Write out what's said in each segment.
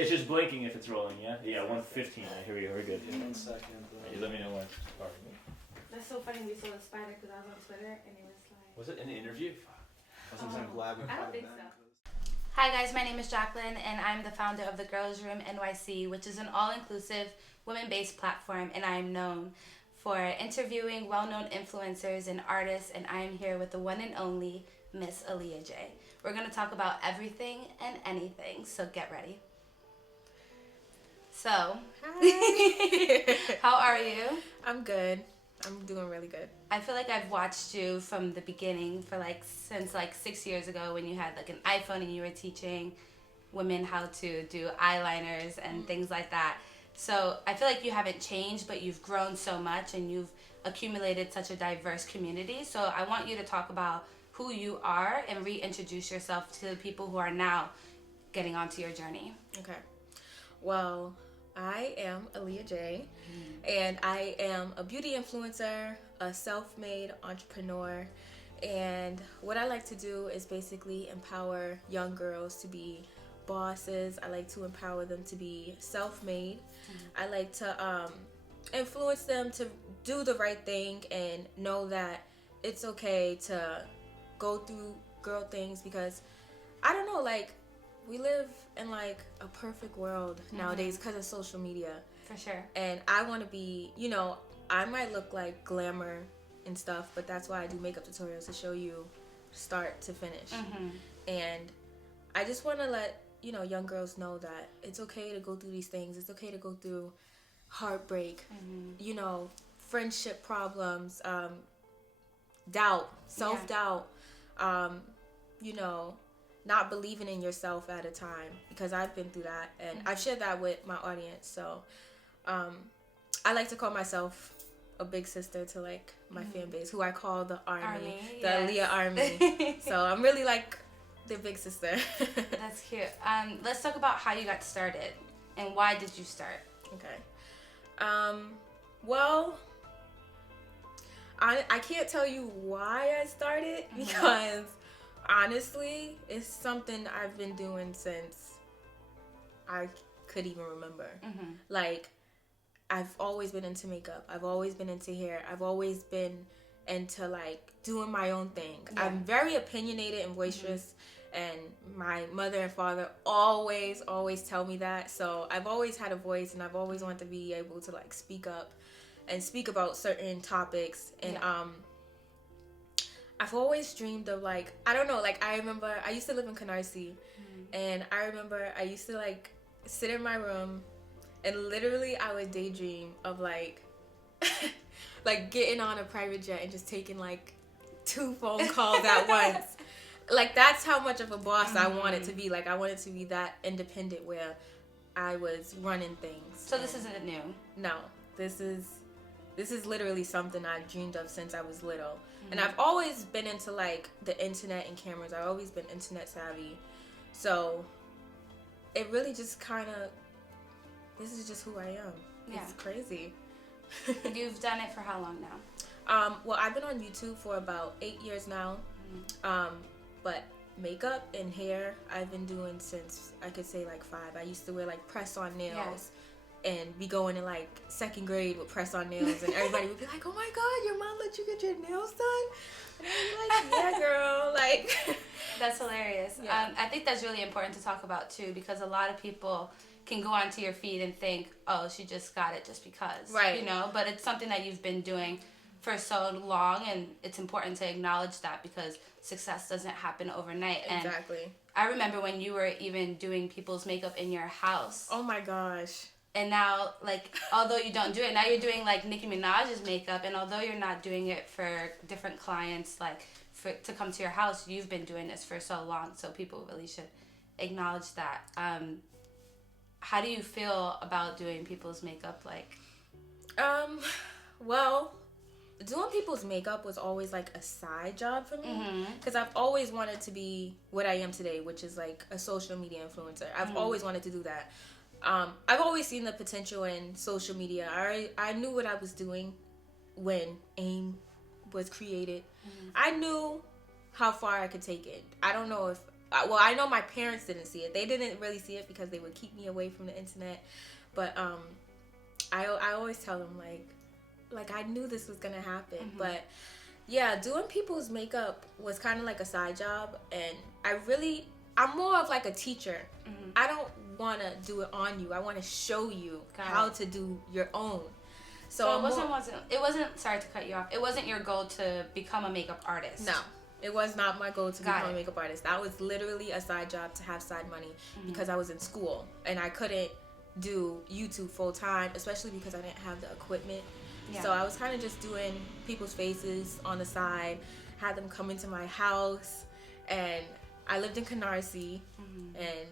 it's just blinking if it's rolling, yeah? Yeah, 1:15. Here we go. We're good. 1 second. You let me know when. That's so funny. We saw the spider because I was on Twitter and it was like. Was it in the interview? I'm glad we I don't caught think that. so. Hi guys, my name is Jacquelyn and I'm the founder of the Girls Room NYC, which is an all-inclusive women-based platform, and I am known for interviewing well-known influencers and artists, and I am here with the one and only Miss Aaliyah J. We're going to talk about everything and anything, so get ready. So, hi. How are you? I'm good. I'm doing really good. I feel like I've watched you from the beginning since 6 years ago when you had an iPhone and you were teaching women how to do eyeliners and things like that. So I feel like you haven't changed, but you've grown so much and you've accumulated such a diverse community. So I want you to talk about who you are and reintroduce yourself to the people who are now getting onto your journey. Okay. Well, I am Aaliyah J, and I am a beauty influencer, a self-made entrepreneur, and what I like to do is basically empower young girls to be bosses. I like to empower them to be self-made. I like to influence them to do the right thing and know that it's okay to go through girl things, because I don't know, we live in a perfect world nowadays because of social media. For sure. And I want to be, I might look like glamour and stuff, but that's why I do makeup tutorials, to show you start to finish. And I just want to let young girls know that it's okay to go through these things. It's okay to go through heartbreak, friendship problems, doubt, self-doubt, not believing in yourself at a time, because I've been through that, and I've shared that with my audience. So I like to call myself a big sister to my fan base, who I call the army, the Aaliyah army. So I'm really the big sister. That's cute. Let's talk about how you got started and why did you start? Okay. Well, I can't tell you why I started, because honestly, it's something I've been doing since I could even remember. I've always been into makeup. I've always been into hair. I've always been into doing my own thing. Yeah. I'm very opinionated and boisterous, and my mother and father always tell me that. So I've always had a voice, and I've always wanted to be able to speak up and speak about certain topics. And I've always dreamed of I don't know, I remember I used to live in Canarsie, and I remember I used to sit in my room, and literally I would daydream of getting on a private jet and just taking 2 phone calls at once. That's how much of a boss I wanted to be. I wanted to be that independent where I was running things. So this isn't new? No, this is literally something I dreamed of since I was little. And I've always been into the internet and cameras. I've always been internet savvy. So it really just this is just who I am. Yeah. It's crazy. You've done it for how long now? Well, I've been on YouTube for about 8 years now. But makeup and hair I've been doing since I could say 5. I used to wear press-on nails. And be going in 2nd grade with press-on nails, and everybody would be like, "Oh my God, your mom let you get your nails done?" And I'd be "Yeah, girl." That's hilarious. Yeah. I think that's really important to talk about too, because a lot of people can go onto your feed and think, "Oh, she just got it just because," right? But it's something that you've been doing for so long, and it's important to acknowledge that, because success doesn't happen overnight. Exactly. And I remember when you were even doing people's makeup in your house. Oh my gosh. And now, although you don't do it, now you're doing, Nicki Minaj's makeup, and although you're not doing it for different clients, to come to your house, you've been doing this for so long, so people really should acknowledge that. How do you feel about doing people's makeup, Well, doing people's makeup was always, a side job for me, because I've always wanted to be what I am today, which is, a social media influencer. I've always wanted to do that. I've always seen the potential in social media. I knew what I was doing when AIM was created. I knew how far I could take it. I don't know if well, I know my parents didn't see it. They didn't really see it because they would keep me away from the internet. But I always tell them like I knew this was gonna happen. Mm-hmm. But yeah, doing people's makeup was kind of like a side job, and I'm more of like a teacher. Mm-hmm. I don't want to do it on you. I want to show you how to do your own. So it wasn't. Sorry to cut you off. It wasn't your goal to become a makeup artist. No, it was not my goal to become a makeup artist. That was literally a side job to have side money because I was in school and I couldn't do YouTube full time, especially because I didn't have the equipment. Yeah. So I was kind of just doing people's faces on the side, had them come into my house, and I lived in Canarsie, and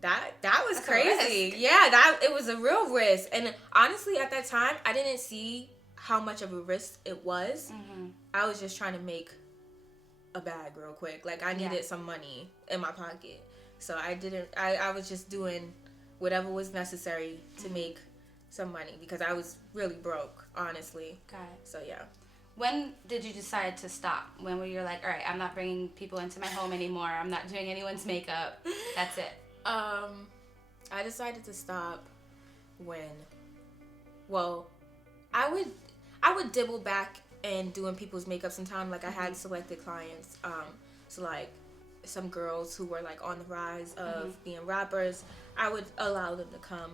that was crazy. Yeah, it was a real risk. And honestly, at that time, I didn't see how much of a risk it was. I was just trying to make a bag real quick. Like, I needed some money in my pocket. So I was just doing whatever was necessary to make some money because I was really broke, honestly. Got it. So, yeah. When did you decide to stop? When were you like, all right, I'm not bringing people into my home anymore. I'm not doing anyone's makeup. That's it. I decided to stop when, well, I would dibble back and doing people's makeup sometimes. Like, I had selected clients, so like some girls who were like on the rise of being rappers, I would allow them to come.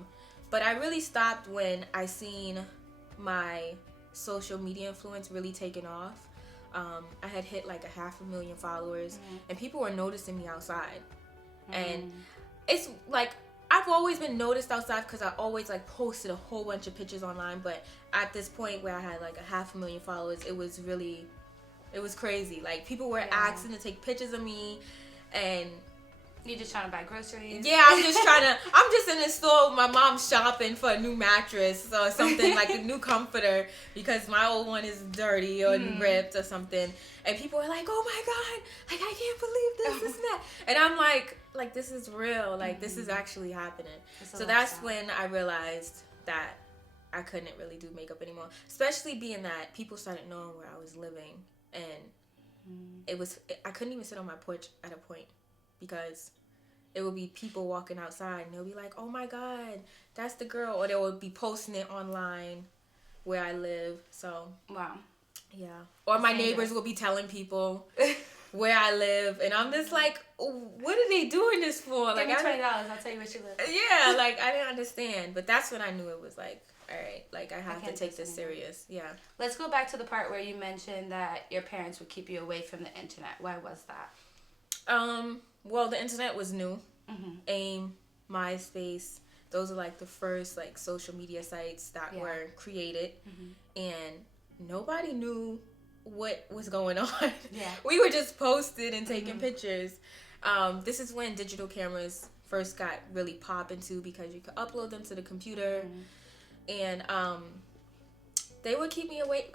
But I really stopped when I seen my social media influence really taking off. I had hit like 500,000 followers, and people were noticing me outside. And it's like, I've always been noticed outside because I always like posted a whole bunch of pictures online. But at this point where I had like 500,000 followers, it was crazy. Like, people were asking to take pictures of me, and you just trying to buy groceries? Yeah, I'm just in the store with my mom shopping for a new mattress or something, like a new comforter because my old one is dirty or ripped or something. And people are like, oh my God, like, I can't believe this and that. And I'm like, this is real. Like, this is actually happening. So that's when I realized that I couldn't really do makeup anymore, especially being that people started knowing where I was living. And I couldn't even sit on my porch at a point, because it would be people walking outside and they'll be like, oh my God, that's the girl. Or they would be posting it online where I live. So, wow. Yeah. Or my neighbors will be telling people where I live. And I'm just like, what are they doing this for? Give me $20, I'll tell you where you live. Yeah, like, I didn't understand. But that's when I knew it was like, all right, like, I have to take this serious. Yeah. Let's go back to the part where you mentioned that your parents would keep you away from the internet. Why was that? Well, the internet was new. AIM, MySpace, those are like the first like social media sites that were created, and nobody knew what was going on. Yeah. We were just posted and taking pictures. This is when digital cameras first got really popping too, because you could upload them to the computer, and they would keep me away.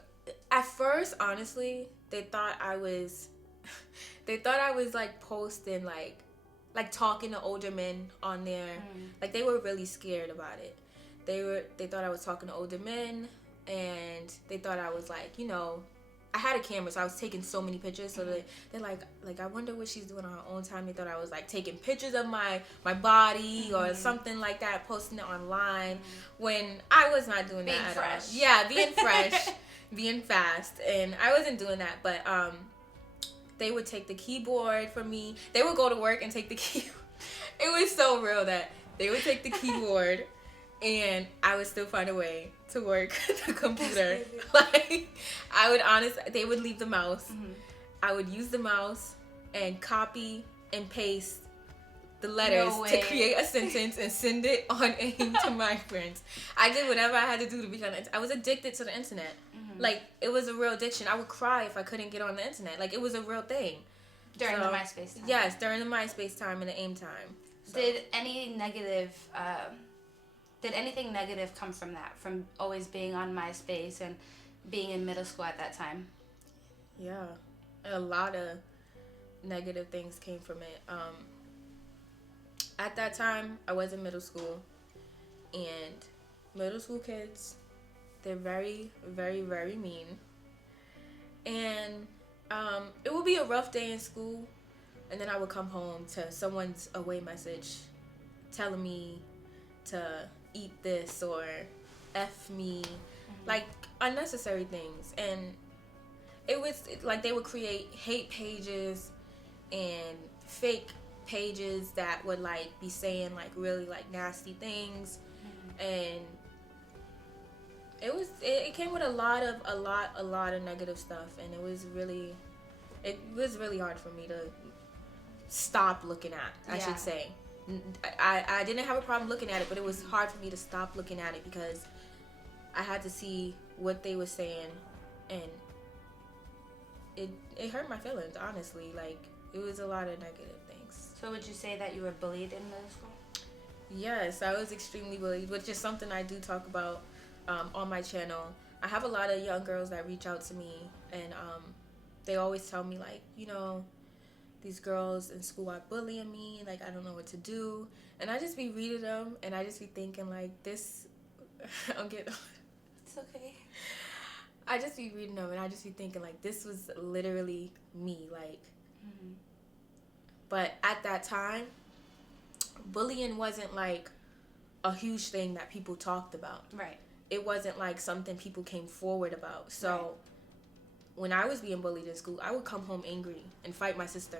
At first, honestly, they thought I was like posting like talking to older men on there. Like, they were really scared about it. They thought I was talking to older men, and they thought I was like, I had a camera, so I was taking so many pictures. So they're like, I wonder what she's doing on her own time. They thought I was like taking pictures of my body or something like that, posting it online, when I was not doing that at all. Yeah, being fresh, being fast, and I wasn't doing that. But they would take the keyboard from me. They would go to work and take the keyboard. It was so real that they would take the keyboard and I would still find a way to work the computer. Like, they would leave the mouse. I would use the mouse and copy and paste the letters to create a sentence and send it on AIM to my friends. I did whatever I had to do to be on it. I was addicted to the internet. Like, it was a real addiction. I would cry if I couldn't get on the internet. Like, it was a real thing. During the MySpace time? Yes, during the MySpace time and the AIM time. So. Did anything negative come from that? From always being on MySpace and being in middle school at that time? Yeah. A lot of negative things came from it. At that time, I was in middle school. And middle school kids, they're very, very, very mean. And it would be a rough day in school And then I would come home to someone's away message telling me to eat this or F me, like unnecessary things. And it was like they would create hate pages and fake pages that would like be saying like really like nasty things. And it came with a lot of negative stuff, and it was really hard for me to stop looking at, I should say. I didn't have a problem looking at it, but it was hard for me to stop looking at it because I had to see what they were saying, and it hurt my feelings, honestly. Like, it was a lot of negative things. So would you say that you were bullied in middle school? Yes, I was extremely bullied, which is something I do talk about on my channel. I have a lot of young girls that reach out to me, and they always tell me, like, you know, these girls in school are bullying me, like, I don't know what to do. And I just be reading them, and I just be thinking, like, this, I'm getting... It's okay. I just be reading them, and I just be thinking, like, this was literally me, like... But at that time, bullying wasn't, like, a huge thing that people talked about. Right. It wasn't, like, something people came forward about. So, when I was being bullied in school, I would come home angry and fight my sister.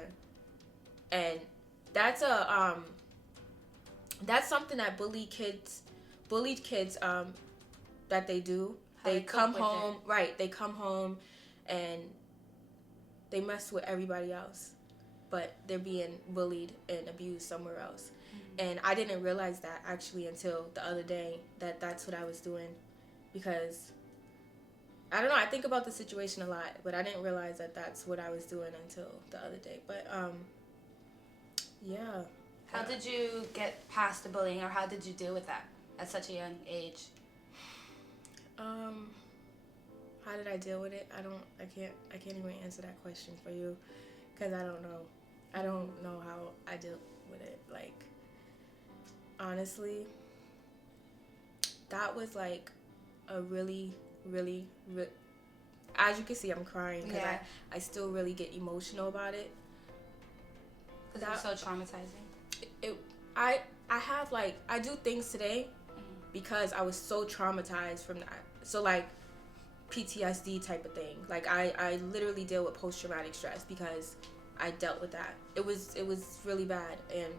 And that's something that bullied kids, that they do. They come home, they come home and they mess with everybody else, but they're being bullied and abused somewhere else. And I didn't realize that actually until the other day, that that's what I was doing, because I don't know, I think about the situation a lot, but I didn't realize that that's what I was doing until the other day. But yeah. How did you get past the bullying, or how did you deal with that at such a young age? How did I deal with it? I can't even answer that question for you, because I don't know. I don't know how I deal with it. Like, honestly, that was like a really, as you can see, I'm crying because I still really get emotional about it. Because it was so traumatizing. I do things today because I was so traumatized from that. So like PTSD type of thing. Like I literally deal with post-traumatic stress because I dealt with that. It was really bad. And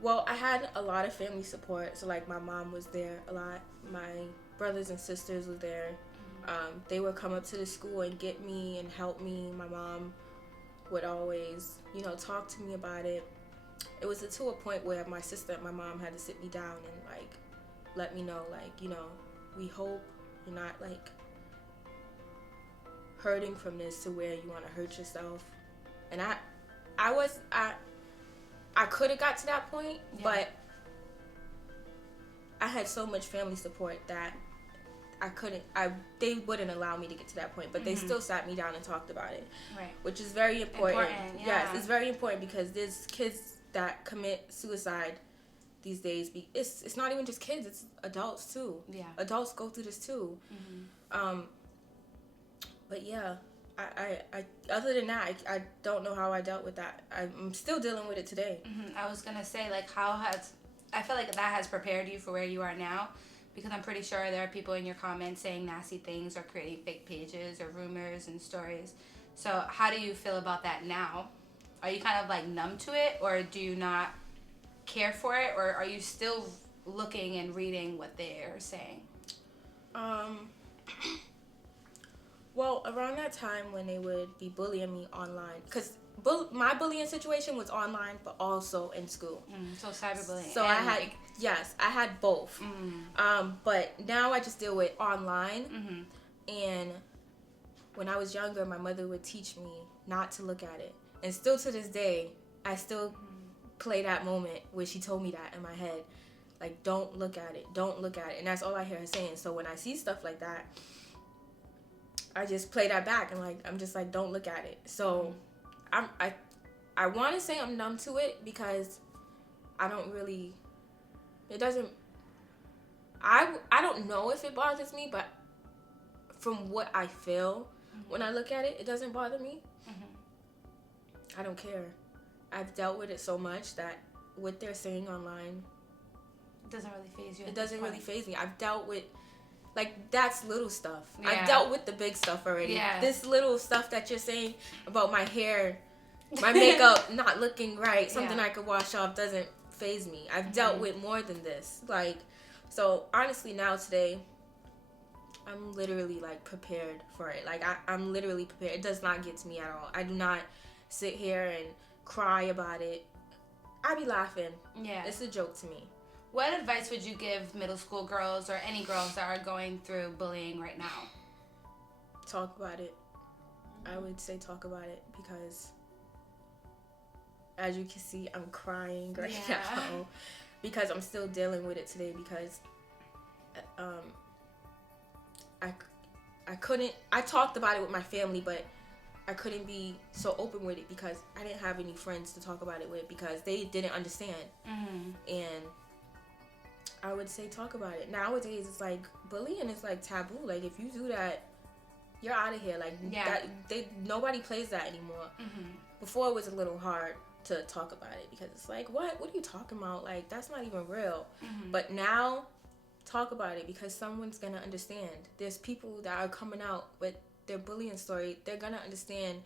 well, I had a lot of family support. So like my mom was there a lot. My brothers and sisters were there. They would come up to the school and get me and help me. My mom would always, talk to me about it. It was to a point where my sister and my mom had to sit me down and like let me know, like, we hope you're not like hurting from this to where you want to hurt yourself. And I could have got to that point, but I had so much family support that they wouldn't allow me to get to that point, but they still sat me down and talked about it. Right. Which is very important. Yes, it's very important because there's kids that commit suicide these days. It's not even just kids, it's adults too. Yeah. Adults go through this too. But yeah, I other than that, I don't know how I dealt with that. I'm still dealing with it today. I was gonna say, like, I feel like that has prepared you for where you are now, because I'm pretty sure there are people in your comments saying nasty things or creating fake pages or rumors and stories. So how do you feel about that now? Are you kind of like numb to it, or do you not care for it, or are you still looking and reading what they're saying? Well, around that time when they would be bullying me online, because my bullying situation was online, but also in school. So cyberbullying. So I had both. But now I just deal with online. And when I was younger, my mother would teach me not to look at it. And still to this day, I still play that moment where she told me that in my head. Like, don't look at it. Don't look at it. And that's all I hear her saying. So when I see stuff like that, I just play that back. And, like, I'm just like, don't look at it. So I want to say I'm numb to it because I don't really... It doesn't... I don't know if it bothers me, but from what I feel when I look at it, it doesn't bother me. I don't care. I've dealt with it so much that what they're saying online, It doesn't really faze you. it doesn't really faze me. I've dealt with, like, that's little stuff. Yeah. I've dealt with the big stuff already. Yeah. This little stuff that you're saying about my hair, my makeup not looking right, something I could wash off doesn't faze me. I've dealt with more than this. Like, so honestly now today, I'm literally like prepared for it. Like I'm literally prepared. It does not get to me at all. I do not sit here and cry about it. I be laughing. Yeah. It's a joke to me. What advice would you give middle school girls or any girls that are going through bullying right now? Talk about it. I would say talk about it because as you can see, I'm crying right now because I'm still dealing with it today because I talked about it with my family, but I couldn't be so open with it because I didn't have any friends to talk about it with because they didn't understand. And I would say talk about it. Nowadays, it's like bullying is like taboo. Like if you do that, you're out of here. Like nobody plays that anymore. Before it was a little hard to talk about it because it's like, what are you talking about? Like that's not even real. But now, talk about it because someone's gonna understand. There's people that are coming out with their bullying story. They're gonna understand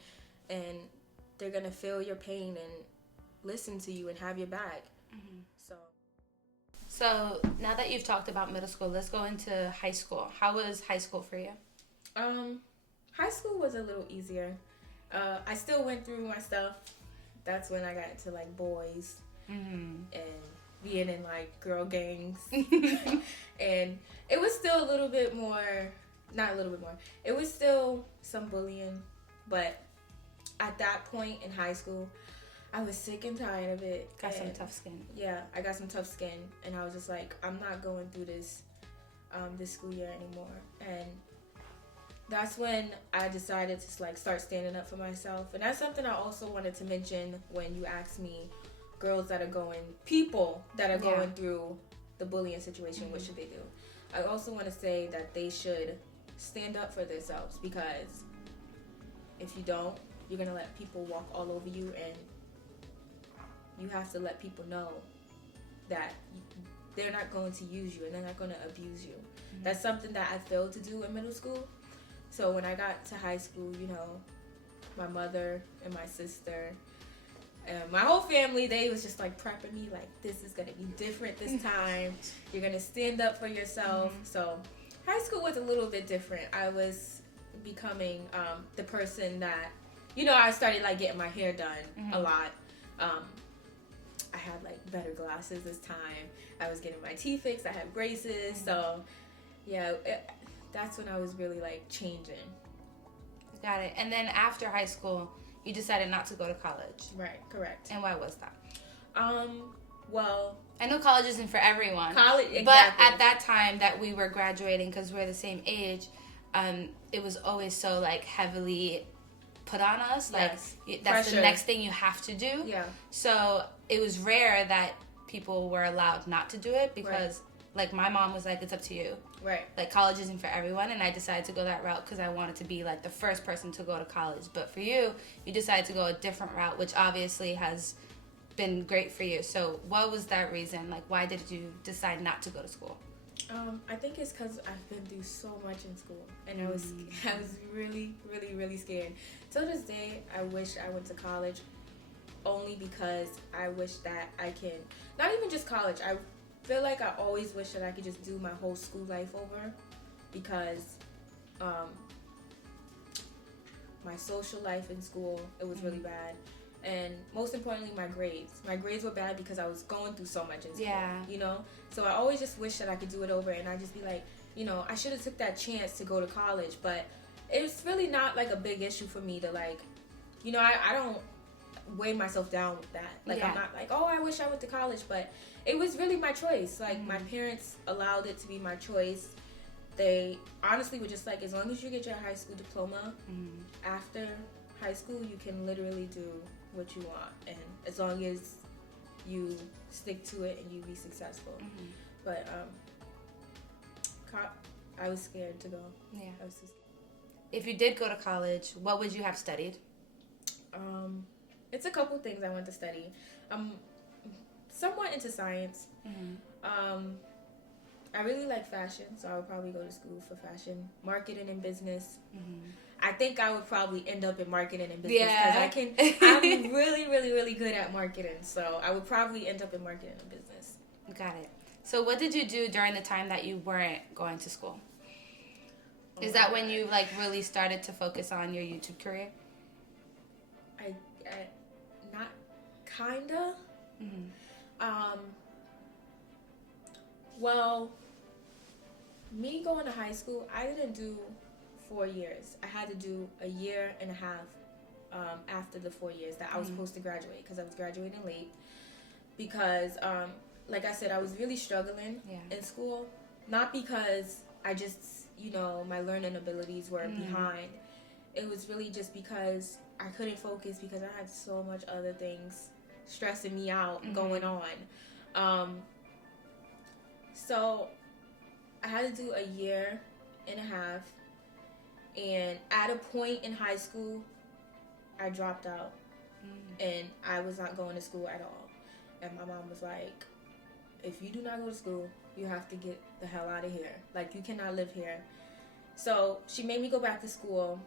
and they're gonna feel your pain and listen to you and have your back. So now that you've talked about middle school, let's go into high school. How was high school for you? High school was a little easier. I still went through my stuff. That's when I got into like boys and being in like girl gangs. And it was still a little bit more, not a little bit more, it was still some bullying, but at that point in high school, I was sick and tired of it. Got some tough skin. Yeah, I got some tough skin, and I was just like, I'm not going through this this school year anymore. And that's when I decided to like start standing up for myself. And that's something I also wanted to mention when you asked me, people that are going through the bullying situation, what should they do? I also want to say that they should stand up for themselves because if you don't, you're going to let people walk all over you, and you have to let people know that they're not going to use you and they're not going to abuse you. That's something that I failed to do in middle school. So when I got to high school, you know, my mother and my sister and my whole family, they was just like prepping me like, this is going to be different this time. You're going to stand up for yourself. So high school was a little bit different. I was becoming the person that, you know, I started like getting my hair done a lot. I had like better glasses this time. I was getting my teeth fixed. I had braces. So yeah, that's when I was really like changing. Got it. And then after high school, you decided not to go to college. Right, correct. And why was that? Well, I know college isn't for everyone. Exactly. But at that time that we were graduating, because we're the same age, it was always so like heavily put on us. Like that's pressure. The next thing you have to do. Yeah. So it was rare that people were allowed not to do it because like my mom was like, it's up to you. Right. Like college isn't for everyone, and I decided to go that route because I wanted to be like the first person to go to college. But for you, you decided to go a different route, which obviously has been great for you. So what was that reason? Like, why did you decide not to go to school? I think it's because I've been through so much in school, and I was really, really, really scared. Till this day, I wish I went to college, only because I wish that I can, not even just college, I feel like I always wish that I could just do my whole school life over, because my social life in school, it was really bad. And most importantly, my grades were bad because I was going through so much in school, you know? So I always just wish that I could do it over, and I just be like, you know, I should have took that chance to go to college, but it's really not like a big issue for me to like, you know, I don't weigh myself down with that. Like, I'm not like, oh, I wish I went to college, but it was really my choice. Like, my parents allowed it to be my choice. They honestly were just like, as long as you get your high school diploma, after high school, you can literally do what you want, and as long as you stick to it and you be successful. But I was scared to go. Yeah. I was too scared. If you did go to college, what would you have studied? It's a couple things I want to study. I'm somewhat into science. I really like fashion, so I would probably go to school for fashion, marketing and business. I think I would probably end up in marketing and business because I'm really, really, really good at marketing. So I would probably end up in marketing and business. Got it. So what did you do during the time that you weren't going to school? Is that when you like really started to focus on your YouTube career? I not kinda. Well, me going to high school, I didn't do 4 years. I had to do a year and a half after the 4 years that I was supposed to graduate because I was graduating late. Because, like I said, I was really struggling in school. Not because I just, my learning abilities were behind. It was really just because I couldn't focus because I had so much other things stressing me out going on. So I had to do a year and a half. And at a point in high school, I dropped out. And I was not going to school at all. And my mom was like, if you do not go to school, you have to get the hell out of here. Like, you cannot live here. So she made me go back to school.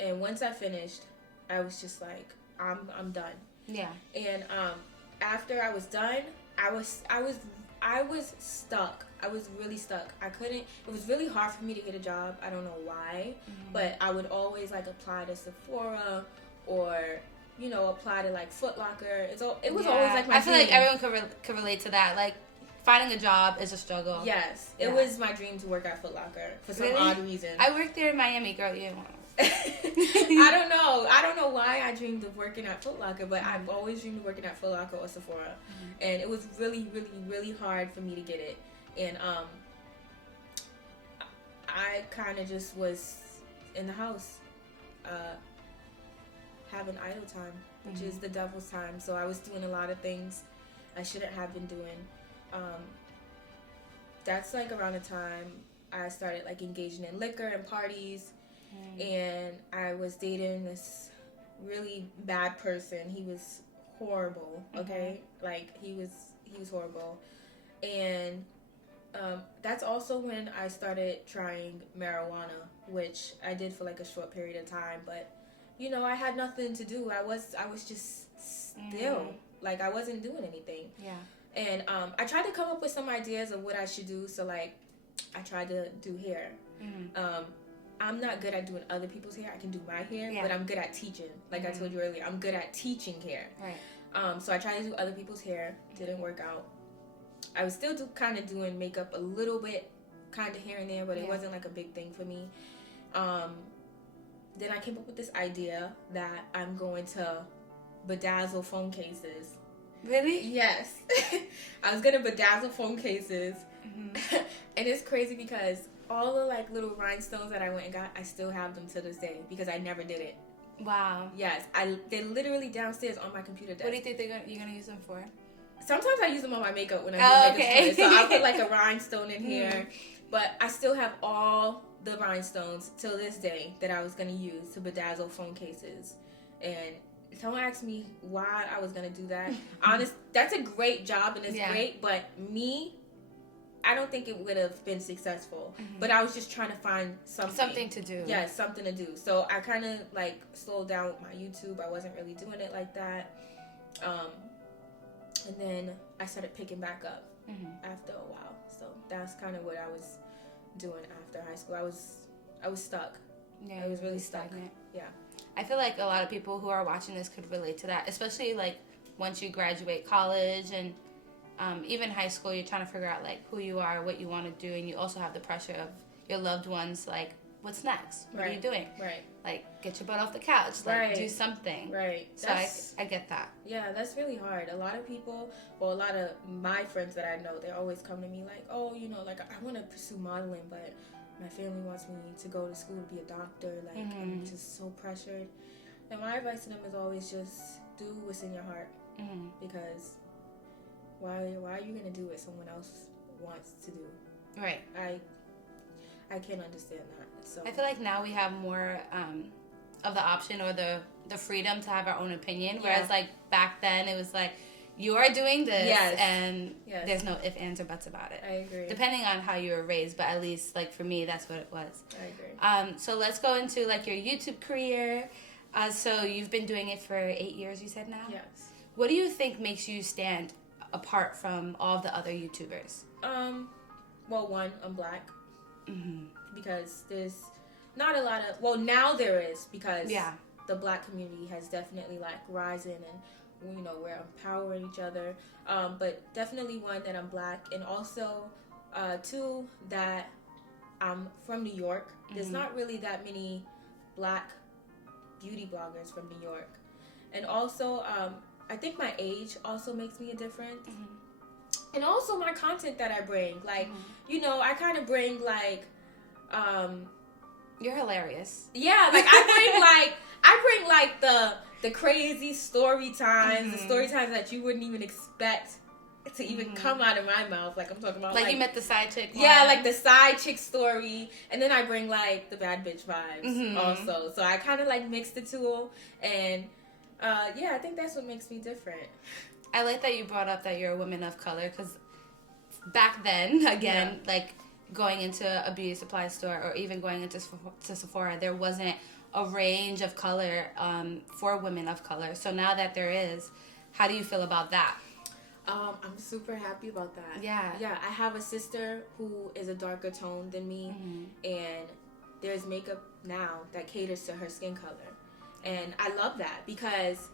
And once I finished, I was just like, I'm done. Yeah. And after I was done, I was stuck. I was really stuck. It was really hard for me to get a job. I don't know why, but I would always like apply to Sephora or, apply to like Foot Locker. It was always like my dream. I feel like everyone could relate to that. Like, finding a job is a struggle. Yes. It was my dream to work at Foot Locker for some odd reason. I worked there in Miami, girl. You know. I don't know why I dreamed of working at Foot Locker, but I've always dreamed of working at Foot Locker or Sephora. And it was really, really, really hard for me to get it. And I kind of just was in the house having idle time, which is the devil's time. So I was doing a lot of things I shouldn't have been doing. That's like around the time I started like engaging in liquor and parties. And I was dating this really bad person. He was horrible, okay? Like, he was horrible. And that's also when I started trying marijuana, which I did for like a short period of time. But, I had nothing to do. I was just still. Like, I wasn't doing anything. Yeah. And I tried to come up with some ideas of what I should do. So, like, I tried to do hair. I'm not good at doing other people's hair. I can do my hair, but I'm good at teaching. Like I told you earlier, I'm good at teaching hair. Right. So I tried to do other people's hair. Didn't work out. I was still kind of doing makeup a little bit, kind of here and there, but it wasn't like a big thing for me. Then I came up with this idea that I'm going to bedazzle phone cases. Really? Yes. I was going to bedazzle phone cases. And it's crazy because all the like little rhinestones that I went and got, I still have them to this day because I never did it. Wow. Yes, they're literally downstairs on my computer desk. What do you think you're gonna use them for? Sometimes I use them on my makeup when I do makeup. So I put like a rhinestone in here, but I still have all the rhinestones till this day that I was gonna use to bedazzle phone cases. And don't ask me why I was gonna do that. That's a great job and it's great, but I don't think it would have been successful. But I was just trying to find something to do. Yeah, something to do. So I kind of like slowed down with my YouTube. I wasn't really doing it like that. And then I started picking back up after a while. So that's kind of what I was doing after high school. I was stuck. Yeah, I was really stuck. Yeah. I feel like a lot of people who are watching this could relate to that, especially like once you graduate college and even high school, you're trying to figure out like who you are, what you want to do, and you also have the pressure of your loved ones. Like, what's next? What are you doing? Right. Like, get your butt off the couch. Like, do something. Right. So I get that. Yeah, that's really hard. A lot of people, or a lot of my friends that I know, they always come to me like, oh, like I want to pursue modeling, but my family wants me to go to school to be a doctor. Like, I'm just so pressured. And my advice to them is always just do what's in your heart, because why are you gonna do what someone else wants to do? Right. I can't understand that. So I feel like now we have more of the option or the freedom to have our own opinion. Whereas, Yeah. like, back then, it was like, you are doing this, Yes. and Yes. there's no ifs, ands, or buts about it. I agree. Depending on how you were raised, but at least, like, for me, that's what it was. I agree. So let's go into, like, your YouTube career. So you've been doing it for 8 years, you said now? Yes. What do you think makes you stand apart from all the other YouTubers? Well, one, I'm Black. Mm-hmm. Because there's not a lot of, well, now there is, because Yeah. the Black community has definitely, like, risen, and, you know, we're empowering each other. But definitely one, that I'm Black, and also, two, that I'm from New York. There's not really that many Black beauty bloggers from New York. And also, I think my age also makes me a difference. And also my content that I bring. Like, you know, I kind of bring, like, You're hilarious. yeah, like, I bring like the crazy story times, the story times that you wouldn't even expect to even come out of my mouth. Like, I'm talking about, Like, you met the side chick. yeah, one. like the side chick story, and then I bring, like, the bad bitch vibes also. So I kind of, like, mix the two, and yeah, I think that's what makes me different. I like that you brought up that you're a woman of color, because back then, again, like, going into a beauty supply store or even going into Sephora, there wasn't a range of color for women of color. So now that there is, how do you feel about that? I'm super happy about that. Yeah. Yeah, I have a sister who is a darker tone than me, and there's makeup now that caters to her skin color. And I love that, because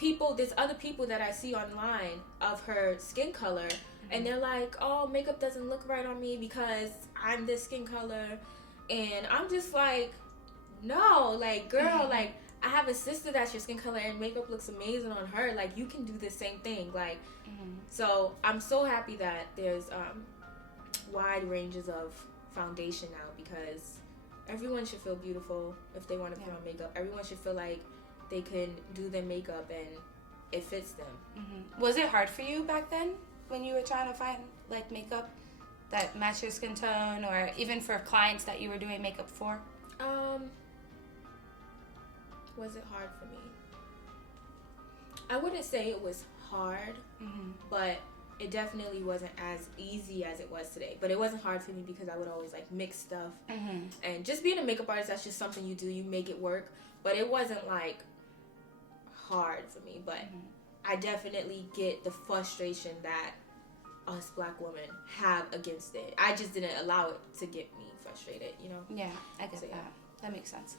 there's other people that I see online of her skin color, and they're like, oh, makeup doesn't look right on me because I'm this skin color. And I'm just like, no, like, girl, like, I have a sister that's your skin color and makeup looks amazing on her. Like, you can do the same thing. Like, so I'm so happy that there's wide ranges of foundation now, because everyone should feel beautiful if they want to put on makeup. Everyone should feel like they can do their makeup and it fits them. Was it hard for you back then when you were trying to find, like, makeup that matched your skin tone, or even for clients that you were doing makeup for? Was it hard for me? I wouldn't say it was hard, but it definitely wasn't as easy as it was today. But it wasn't hard for me because I would always, like, mix stuff. And just being a makeup artist, that's just something you do. You make it work. But it wasn't, like, hard for me. But I definitely get the frustration that us Black women have against it. I just didn't allow it to get me frustrated, you know? Yeah, I get So, yeah. that. That makes sense.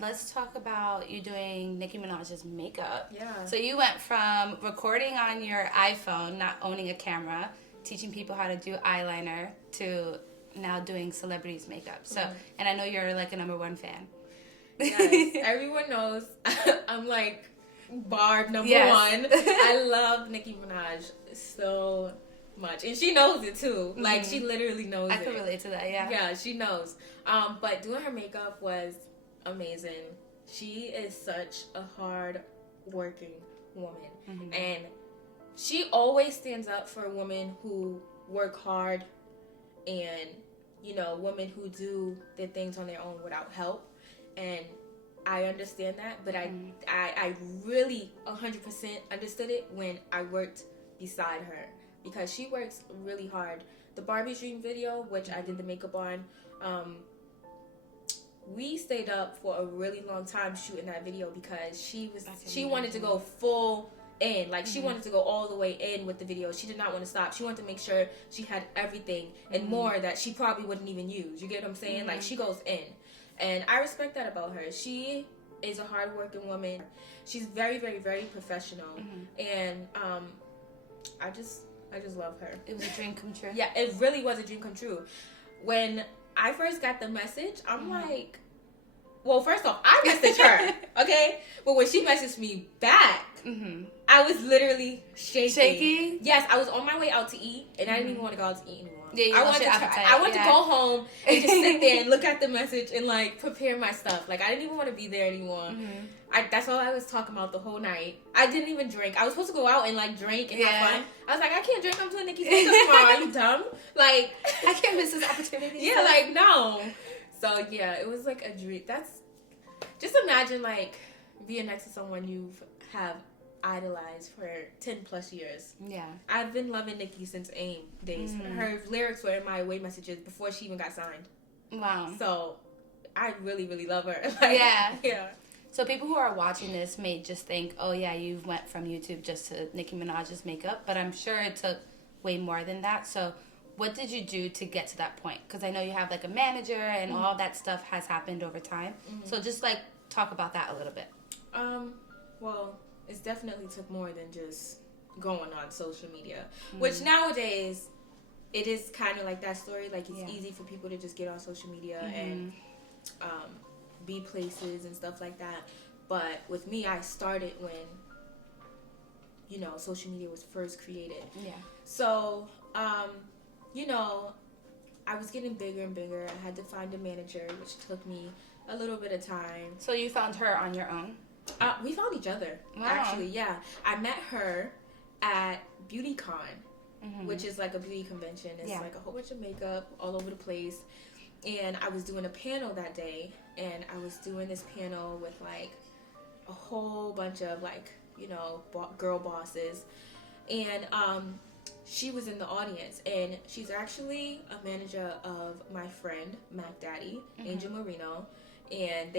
Let's talk about you doing Nicki Minaj's makeup. Yeah. So you went from recording on your iPhone, not owning a camera, teaching people how to do eyeliner, to now doing celebrities' makeup. So, and I know you're, like, a #1 fan. Yes, everyone knows I'm, like, Barb #1. Yes. I love Nicki Minaj so much, and she knows it too. Like, she literally knows I it. could relate to that, yeah. Yeah, she knows. But doing her makeup was amazing. She is such a hard working woman, and she always stands up for women who work hard, and, you know, women who do their things on their own without help. And I understand that, but I really 100% understood it when I worked beside her, because she works really hard. The Barbie Dream video, which I did the makeup on, we stayed up for a really long time shooting that video, because she wanted to go full in. Like, she wanted to go all the way in with the video. She did not want to stop. She wanted to make sure she had everything and more that she probably wouldn't even use. You get what I'm saying? Like, she goes in. And I respect that about her. She is a hardworking woman. She's very, very, very professional. And I just love her. It was a dream come true. Yeah, it really was a dream come true. When I first got the message, I'm like, well, first off, I messaged her, okay? But when she messaged me back, I was literally shaking. Shaky? Yes, I was on my way out to eat, and I didn't even want to go out to eat anymore. Yeah, you I lost wanted your to appetite, I wanted yeah. to go home and just sit there and look at the message and, like, prepare my stuff. Like, I didn't even want to be there anymore. That's all I was talking about the whole night. I didn't even drink. I was supposed to go out and, like, drink and have fun. I was like, I can't drink. I'm doing Nicki's makeup tomorrow. Are you dumb? Like, I can't miss this opportunity. yeah, like, no. So, yeah, it was, like, a dream. just imagine like being next to someone you have idolized for 10 plus years. Yeah. I've been loving Nicki since AIM days. Her lyrics were in my away messages before she even got signed. Wow. So I really, really love her. Like, yeah. Yeah. So people who are watching this may just think, oh yeah, you went from YouTube just to Nicki Minaj's makeup, but I'm sure it took way more than that. So what did you do to get to that point? Because I know you have like a manager and all that stuff has happened over time. So just like talk about that a little bit. Well, it definitely took more than just going on social media, which nowadays it is kind of like that story. Like it's easy for people to just get on social media and be places and stuff like that. But with me, I started when, you know, social media was first created. Yeah. So, you know, I was getting bigger and bigger. I had to find a manager, which took me a little bit of time. So you found her on your own? We found each other, Wow. actually, yeah. I met her at BeautyCon, which is like a beauty convention. It's like a whole bunch of makeup all over the place. And I was doing a panel that day, and I was doing this panel with like a whole bunch of like, you know, girl bosses. And she was in the audience, and she's actually a manager of my friend, Mac Daddy, Angel Marino. And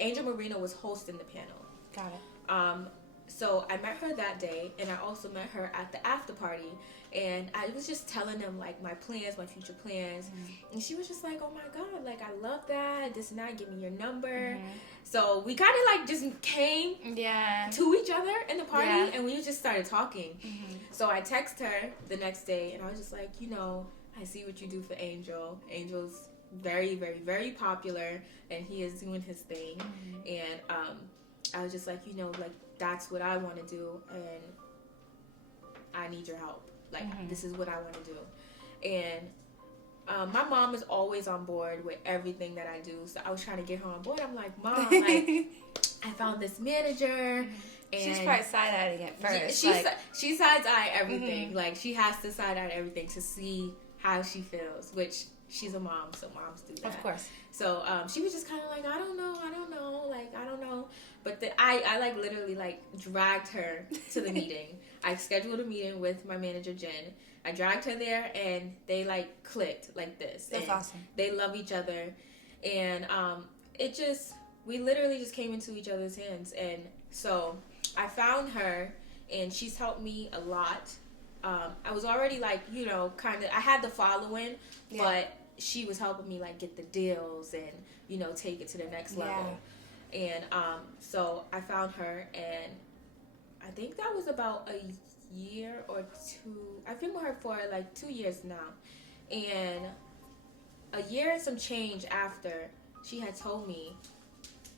Angel Marino was hosting the panel. Got it. So I met her that day, and I also met her at the after party, and I was just telling them like my plans, my future plans, and she was just like, "Oh my God, like I love that, this and that. Give me your number." So we kind of like just came to each other in the party, and we just started talking. So I texted her the next day, and I was just like, you know, I see what you do for Angel. Angel's very, very, very popular, and he is doing his thing, and I was just like, you know, like that's what I want to do, and I need your help. Like this is what I want to do. And my mom is always on board with everything that I do, so I was trying to get her on board. I'm like, Mom, like I found this manager, and she's probably side-eyeing it first. She sides-eye everything. Like she has to side-eye everything to see how she feels, which she's a mom, so moms do that. Of course. So she was just kind of like, I don't know, like, I don't know. But I like literally like dragged her to the meeting. I scheduled a meeting with my manager, Jen. I dragged her there, and they like clicked like this. That's awesome. They love each other. And we literally just came into each other's hands. And so I found her, and she's helped me a lot. I was already like, you know, kind of, I had the following, but she was helping me like get the deals and, you know, take it to the next level. And so I found her, and I think that was about a year or two. I've been with her for like 2 years now. And a year and some change after, she had told me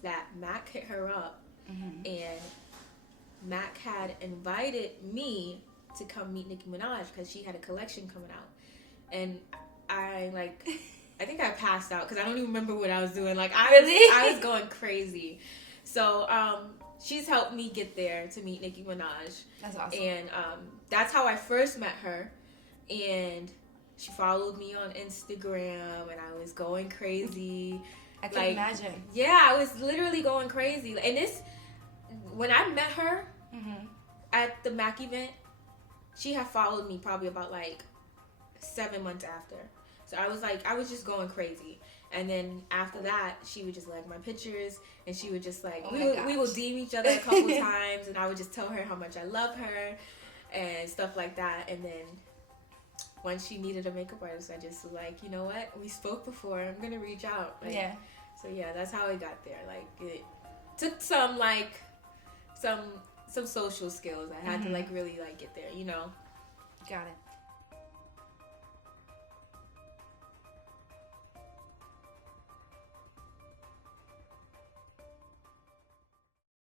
that Mac hit her up, and Mac had invited me to come meet Nicki Minaj because she had a collection coming out. And I think I passed out because I don't even remember what I was doing. Like I was going crazy. So she's helped me get there to meet Nicki Minaj. That's awesome. And that's how I first met her. And she followed me on Instagram, and I was going crazy. I can imagine. Yeah, I was literally going crazy. And when I met her at the Mac event, she had followed me probably about like 7 months after. So I was just going crazy. And then after that, she would just like my pictures, and she would just like, we would DM each other a couple times, and I would just tell her how much I love her and stuff like that. And then once she needed a makeup artist, I just was like, you know what? We spoke before. I'm going to reach out. Like, so yeah, that's how I got there. Like it took some social skills. I had to like really like get there, you know? Got it.